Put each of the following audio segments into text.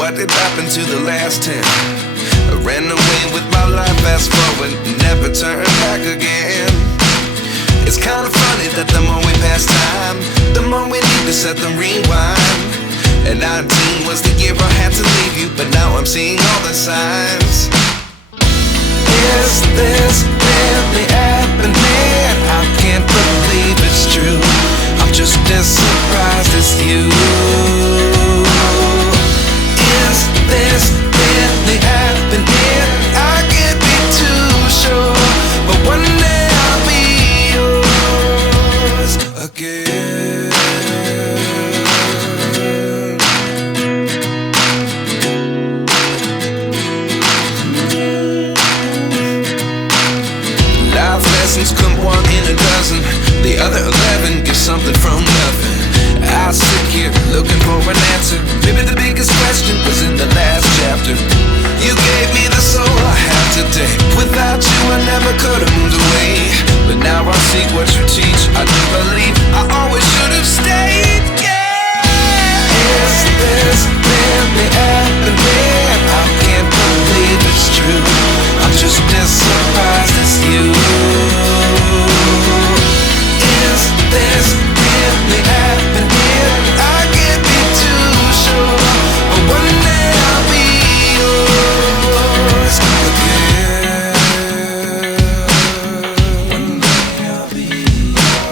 what did happen to the last 10? I ran away with my life, fast forward, never turn back again. It's kind of funny that the more we pass time, the more we need to set them rewind. And 19 was the year I had to leave you, but now I'm seeing all the signs. Is this really happening? I can't believe it's true. I'm just as surprised as you. Is this really happening? I can't be too sure, but one day I'll be yours again. Life lessons come one in a dozen. The other 11 get something from nothing. I sit here looking for an answer. Maybe the biggest question was in the last chapter. You gave me the soul I have today. Without you I never could have moved away. But now I see what you teach. I do believe I always should have stayed. Yeah. Is this really happening? I can't believe it's true. I'm just as surprised as you. Is this really happening? I can't be too sure, but one day I'll be yours again. One day I'll be yours.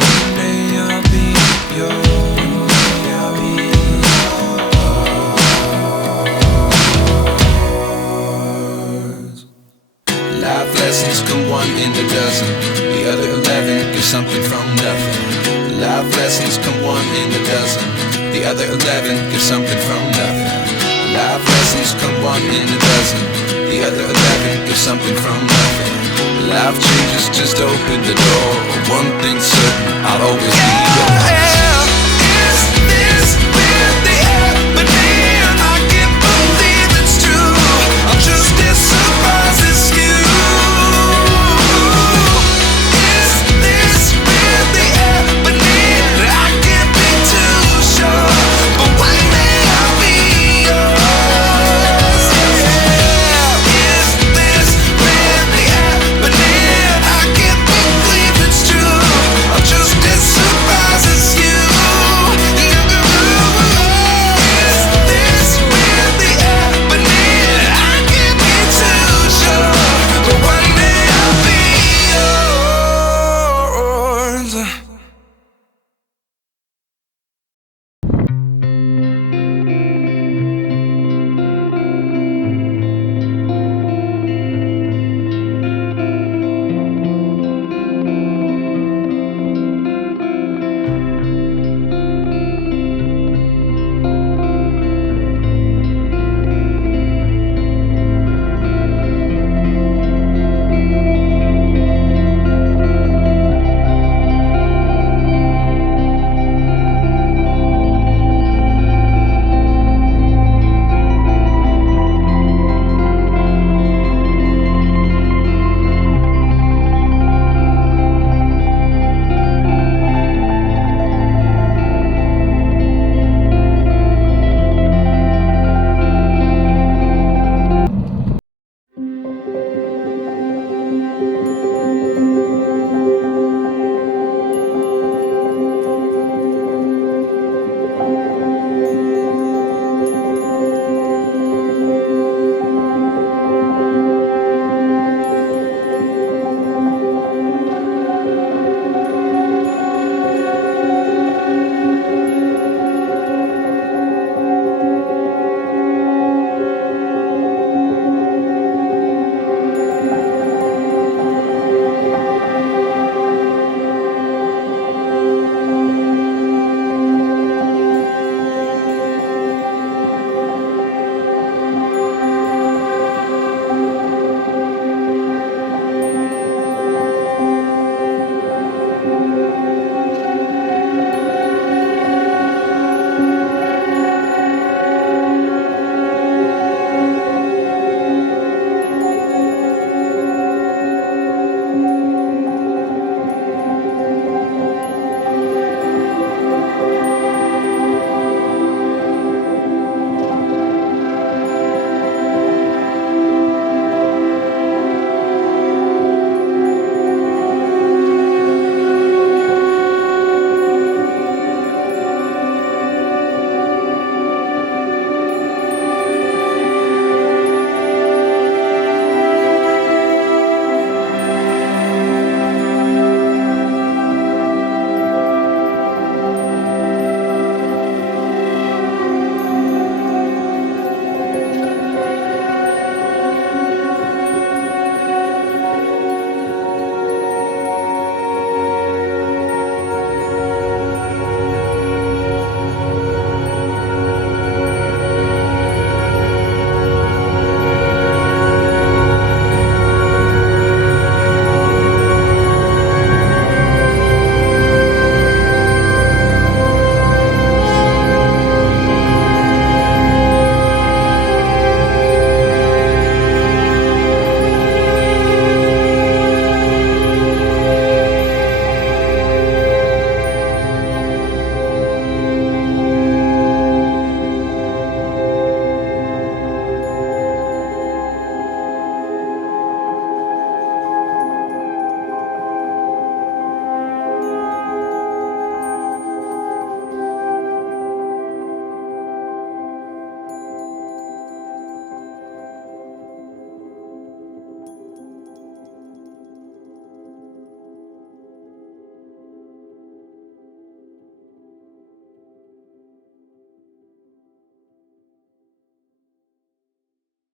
One day I'll be yours. One day I'll be yours. Life lessons come one in a dozen. The other 11 give something from nothing. Life lessons come one in a dozen. The other 11 give something from nothing. Life lessons come one in a dozen. The other 11 give something from nothing. Life changes just open the door. One thing's certain, I'll always be